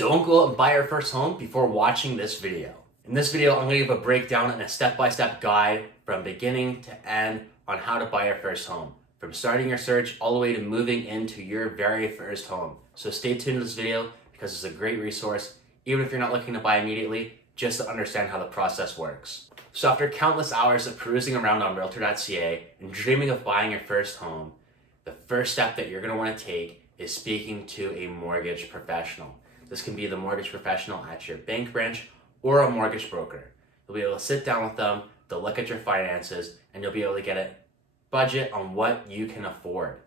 Don't go out and buy your first home before watching this video. In this video, I'm going to give a breakdown and a step-by-step guide from beginning to end on how to buy your first home. From starting your search all the way to moving into your very first home. So stay tuned to this video because it's a great resource, even if you're not looking to buy immediately, just to understand how the process works. So after countless hours of perusing around on Realtor.ca and dreaming of buying your first home, the first step that you're going to want to take is speaking to a mortgage professional. This can be the mortgage professional at your bank branch or a mortgage broker. You'll be able to sit down with them, they'll look at your finances, and you'll be able to get a budget on what you can afford.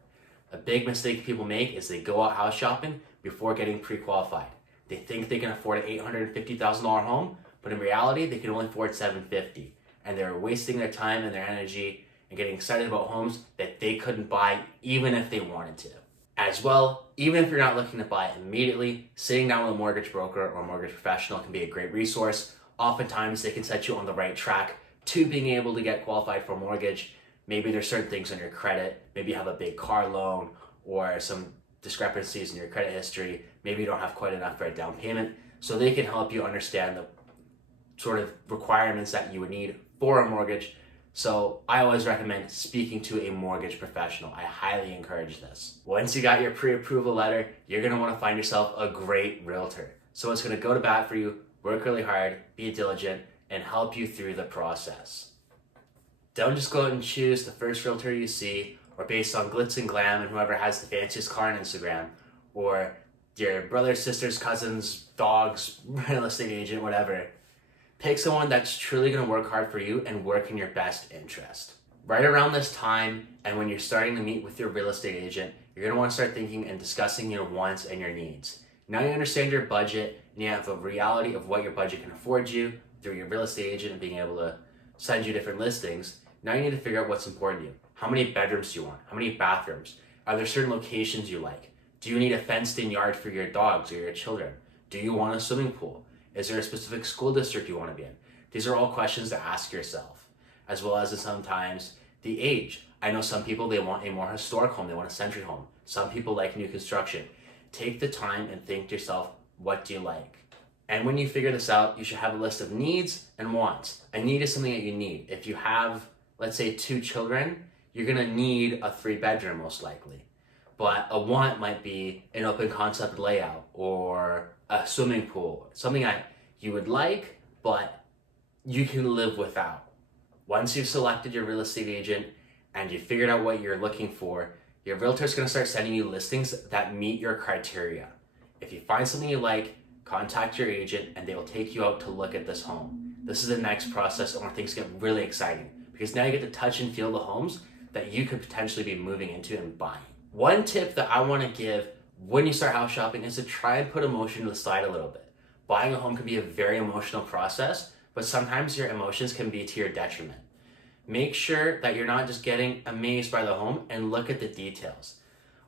A big mistake people make is they go out house shopping before getting pre-qualified. They think they can afford an $850,000 home, but in reality, they can only afford $750,000. And they're wasting their time and their energy and getting excited about homes that they couldn't buy even if they wanted to. As well, even if you're not looking to buy it immediately, sitting down with a mortgage broker or mortgage professional can be a great resource. Oftentimes, they can set you on the right track to being able to get qualified for a mortgage. Maybe there's certain things on your credit. Maybe you have a big car loan or some discrepancies in your credit history. Maybe you don't have quite enough for a down payment. So they can help you understand the sort of requirements that you would need for a mortgage. So I always recommend speaking to a mortgage professional. I highly encourage this. Once you got your pre-approval letter, you're gonna wanna find yourself a great realtor. So it's gonna go to bat for you, work really hard, be diligent, and help you through the process. Don't just go out and choose the first realtor you see, or based on glitz and glam and whoever has the fanciest car on Instagram, or your brother's, sister's, cousin's, dog's, real estate agent, whatever. Pick someone that's truly going to work hard for you and work in your best interest. Right around this time, and when you're starting to meet with your real estate agent, you're going to want to start thinking and discussing your wants and your needs. Now you understand your budget, and you have a reality of what your budget can afford you through your real estate agent and being able to send you different listings. Now you need to figure out what's important to you. How many bedrooms do you want? How many bathrooms? Are there certain locations you like? Do you need a fenced-in yard for your dogs or your children? Do you want a swimming pool? Is there a specific school district you want to be in? These are all questions to ask yourself, as well as sometimes the age. I know some people, they want a more historic home. They want a century home. Some people like new construction. Take the time and think to yourself, what do you like? And when you figure this out, you should have a list of needs and wants. A need is something that you need. If you have, let's say, 2 children, you're gonna need a 3-bedroom most likely. But a want might be an open concept layout or a swimming pool, something that you would like, but you can live without. Once you've selected your real estate agent and you figured out what you're looking for, your realtor is going to start sending you listings that meet your criteria. If you find something you like, contact your agent and they will take you out to look at this home. This is the next process where things get really exciting because now you get to touch and feel the homes that you could potentially be moving into and buying. One tip that I want to give when you start house shopping is to try and put emotion to the side a little bit. Buying a home can be a very emotional process, but sometimes your emotions can be to your detriment. Make sure that you're not just getting amazed by the home and look at the details.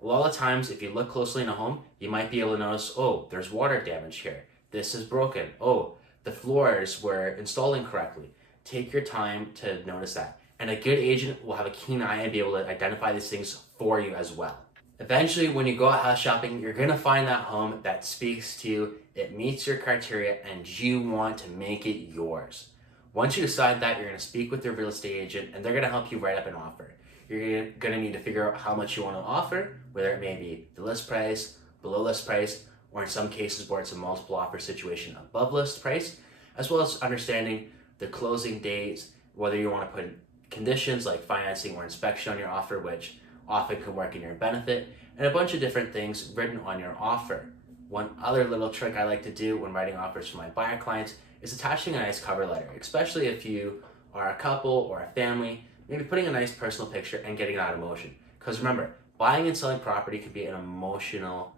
A lot of times, if you look closely in a home, you might be able to notice, oh, there's water damage here. This is broken. Oh, the floors were installed incorrectly. Take your time to notice that. And a good agent will have a keen eye and be able to identify these things for you as well. Eventually, when you go out house shopping, you're going to find that home that speaks to you, it meets your criteria, and you want to make it yours. Once you decide that, you're going to speak with your real estate agent, and they're going to help you write up an offer. You're going to need to figure out how much you want to offer, whether it may be the list price, below list price, or in some cases where it's a multiple offer situation above list price, as well as understanding the closing dates, whether you want to put conditions like financing or inspection on your offer, which often can work in your benefit, and a bunch of different things written on your offer. One other little trick I like to do when writing offers for my buyer clients is attaching a nice cover letter, especially if you are a couple or a family, maybe putting a nice personal picture and getting that emotion. Because remember, buying and selling property can be an emotional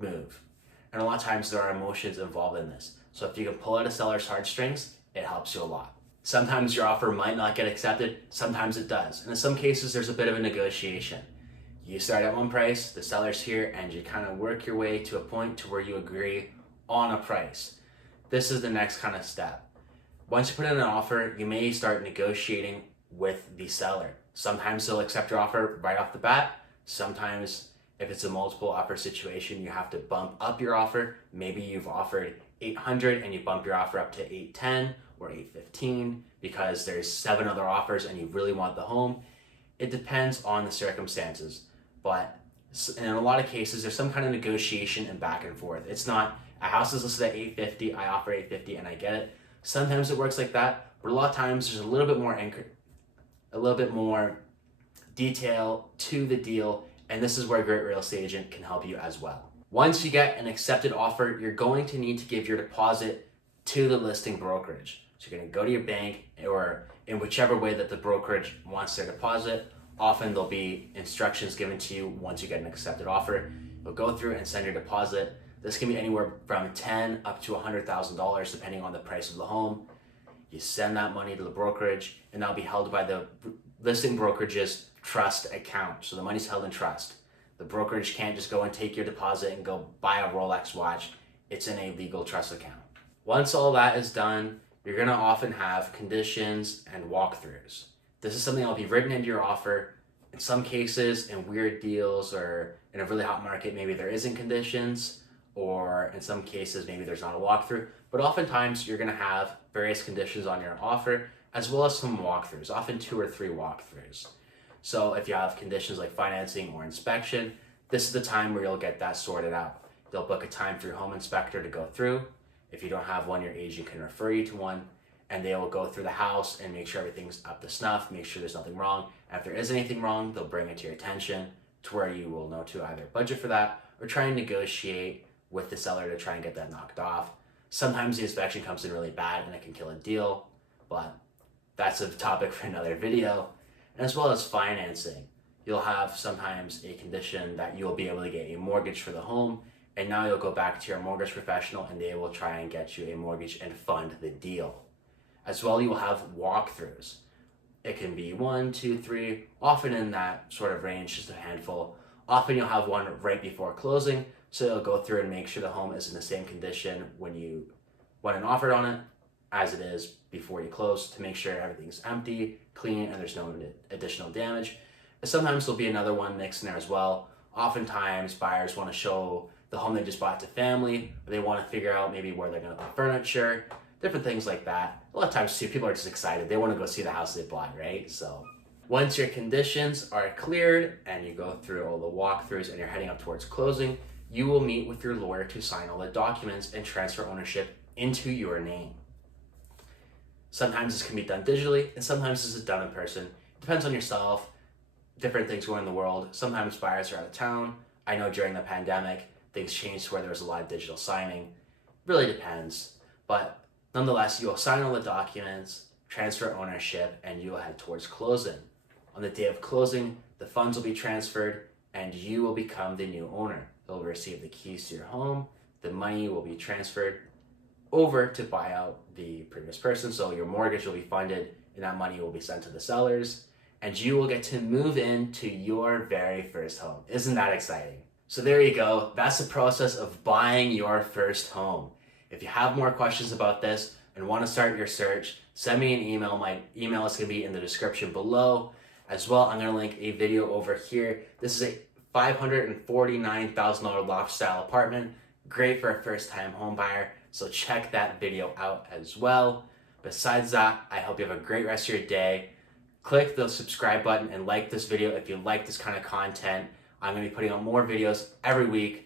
move. And a lot of times there are emotions involved in this. So if you can pull out a seller's heartstrings, it helps you a lot. Sometimes your offer might not get accepted, sometimes it does. And in some cases, there's a bit of a negotiation. You start at one price, the seller's here, and you kind of work your way to a point to where you agree on a price. This is the next kind of step. Once you put in an offer, you may start negotiating with the seller. Sometimes they'll accept your offer right off the bat. Sometimes If it's a multiple offer situation, you have to bump up your offer. Maybe you've offered 800 and you bump your offer up to 810 or 815 because there's 7 other offers and you really want the home. It depends on the circumstances, but in a lot of cases, there's some kind of negotiation and back and forth. It's not a house is listed at 850, I offer 850 and I get it. Sometimes it works like that, but a lot of times there's a little bit more detail to the deal, and this is where a great real estate agent can help you as well. Once you get an accepted offer, you're going to need to give your deposit to the listing brokerage. So you're going to go to your bank or in whichever way that the brokerage wants their deposit. Often there'll be instructions given to you once you get an accepted offer. You'll go through and send your deposit. This can be anywhere from $10,000 up to $100,000 depending on the price of the home. You send that money to the brokerage and that'll be held by the listing brokerage's trust account. So the money's held in trust. The brokerage can't just go and take your deposit and go buy a Rolex watch. It's in a legal trust account. Once all that is done, you're gonna often have conditions and walkthroughs. This is something that'll be written into your offer. In some cases, in weird deals or in a really hot market, maybe there isn't conditions, or in some cases, maybe there's not a walkthrough. But oftentimes, you're gonna have various conditions on your offer, as well as some walkthroughs, often 2 or 3 walkthroughs. So if you have conditions like financing or inspection, this is the time where you'll get that sorted out. They'll book a time for your home inspector to go through. If you don't have one, your agent can refer you to one, and they will go through the house and make sure everything's up to snuff, make sure there's nothing wrong. And if there is anything wrong, they'll bring it to your attention to where you will know to either budget for that or try and negotiate with the seller to try and get that knocked off. Sometimes the inspection comes in really bad and it can kill a deal, but that's a topic for another video. And as well as financing, you'll have sometimes a condition that you'll be able to get a mortgage for the home, and now you'll go back to your mortgage professional and they will try and get you a mortgage and fund the deal. As well, you will have walkthroughs. It can be 1, 2, 3, often in that sort of range, just a handful. Often you'll have one right before closing, so you'll go through and make sure the home is in the same condition when you went and offered on it as it is before you close, to make sure everything's empty, clean, and there's no additional damage. And sometimes there'll be another one mixed in there as well. Oftentimes buyers want to show the home they just bought to family, or they want to figure out maybe where they're going to put furniture, different things like that. A lot of times too, people are just excited. They want to go see the house they bought, right? So once your conditions are cleared and you go through all the walkthroughs and you're heading up towards closing, you will meet with your lawyer to sign all the documents and transfer ownership into your name. Sometimes this can be done digitally and sometimes this is done in person. Depends on yourself, different things going in the world. Sometimes buyers are out of town. I know during the pandemic, things changed to where there was a lot of digital signing. Really depends. But nonetheless, you'll sign all the documents, transfer ownership, and you'll head towards closing. On the day of closing, the funds will be transferred and you will become the new owner. You'll receive the keys to your home. The money will be transferred over to buy out the previous person. So your mortgage will be funded and that money will be sent to the sellers. And you will get to move into your very first home. Isn't that exciting? So there you go. That's the process of buying your first home. If you have more questions about this and want to start your search, send me an email. My email is going to be in the description below. As well, I'm going to link a video over here. This is a $549,000 loft style apartment. Great for a first-time home buyer. So check that video out as well. Besides that, I hope you have a great rest of your day. Click the subscribe button and like this video if you like this kind of content. I'm going to be putting out more videos every week.